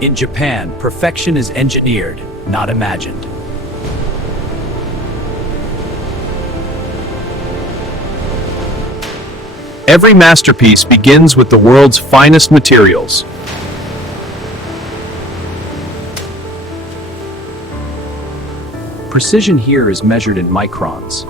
In Japan, perfection is engineered, not imagined. Every masterpiece begins with the world's finest materials. Precision here is measured in microns.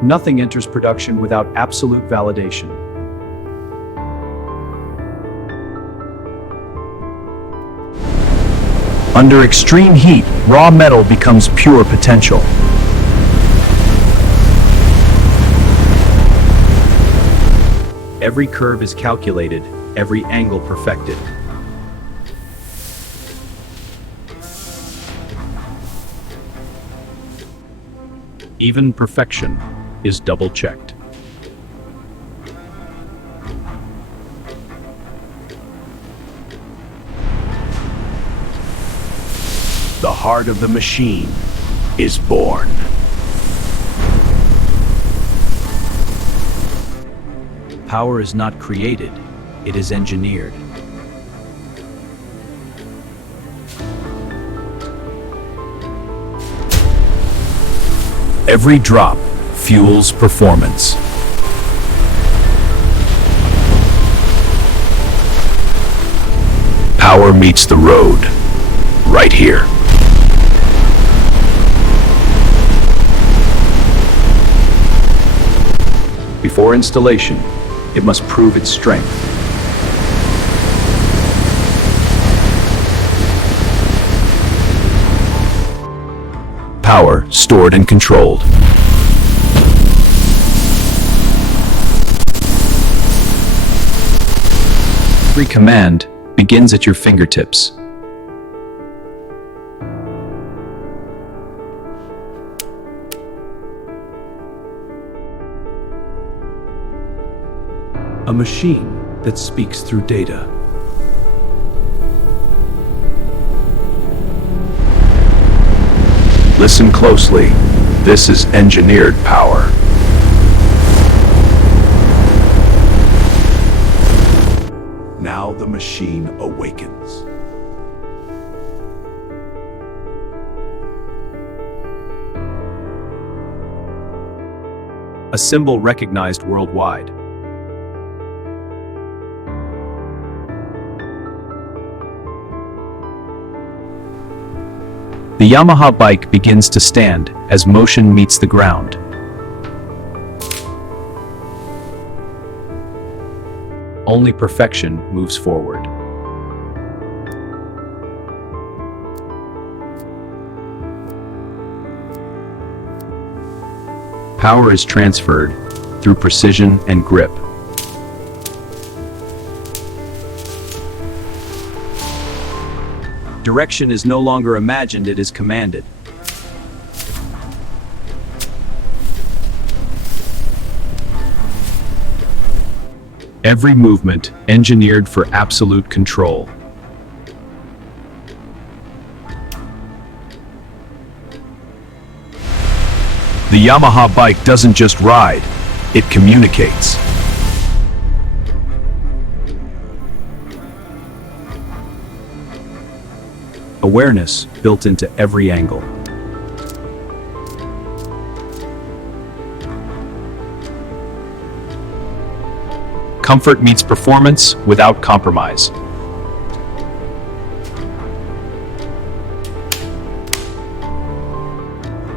Nothing enters production without absolute validation. Under extreme heat, raw metal becomes pure potential. Every curve is calculated, every angle perfected. Even perfection is double-checked. The heart of the machine is born. Power is not created, it is engineered. Every drop fuels performance. Power meets the road, right here. Before installation, it must prove its strength. Power stored and controlled. Every command begins at your fingertips. A machine that speaks through data. Listen closely. This is engineered power. Now the machine awakens. A symbol recognized worldwide. The Yamaha bike begins to stand as motion meets the ground. Only perfection moves forward. Power is transferred through precision and grip. Direction is no longer imagined, it is commanded. Every movement engineered for absolute control. The Yamaha bike doesn't just ride, it communicates. Awareness built into every angle. Comfort meets performance without compromise.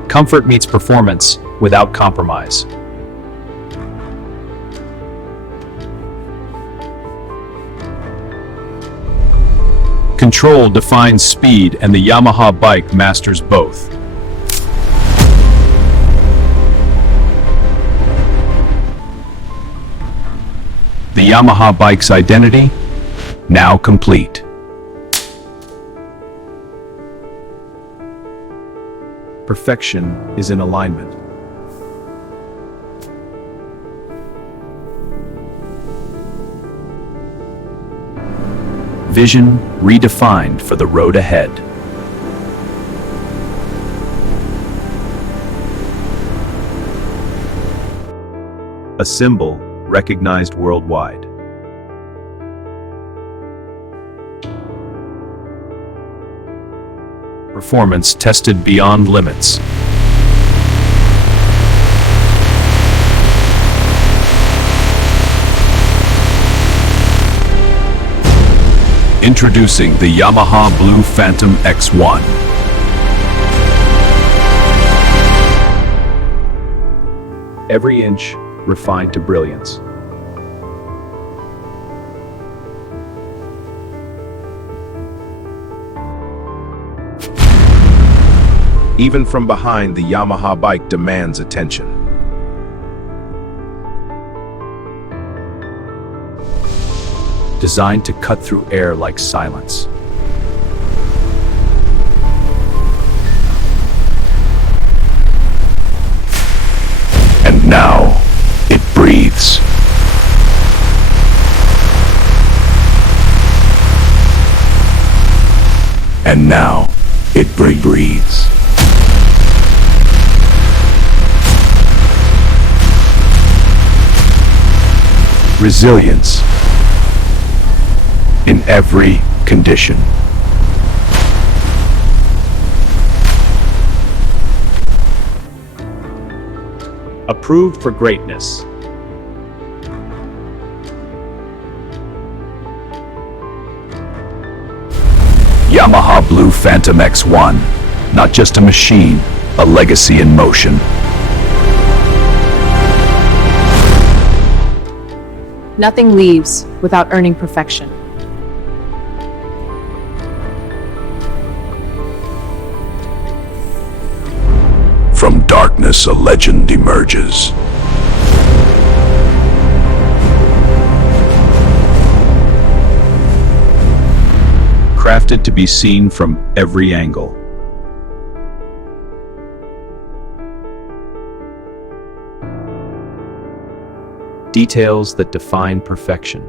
Comfort meets performance without compromise. Control defines speed, and the Yamaha bike masters both. The Yamaha bike's identity, now complete. Perfection is in alignment. Vision redefined for the road ahead. a symbol recognized worldwide. Performance tested beyond limits. Introducing the Yamaha Blue Phantom X1. Every inch refined to brilliance. Even from behind, the Yamaha Bike demands attention. Designed to cut through air like silence. And now, it breathes. And now, it breathes. Resilience in every condition. Approved for greatness. Yamaha Blue Phantom X1. Not just a machine, a legacy in motion. Nothing leaves without earning perfection. From darkness, a legend emerges. Crafted to be seen from every angle. Details that define perfection.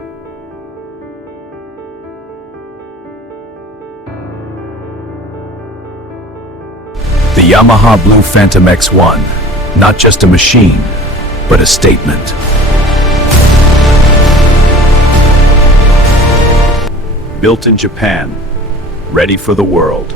The Yamaha Blue Phantom X1, not just a machine, but a statement. Built in Japan, ready for the world.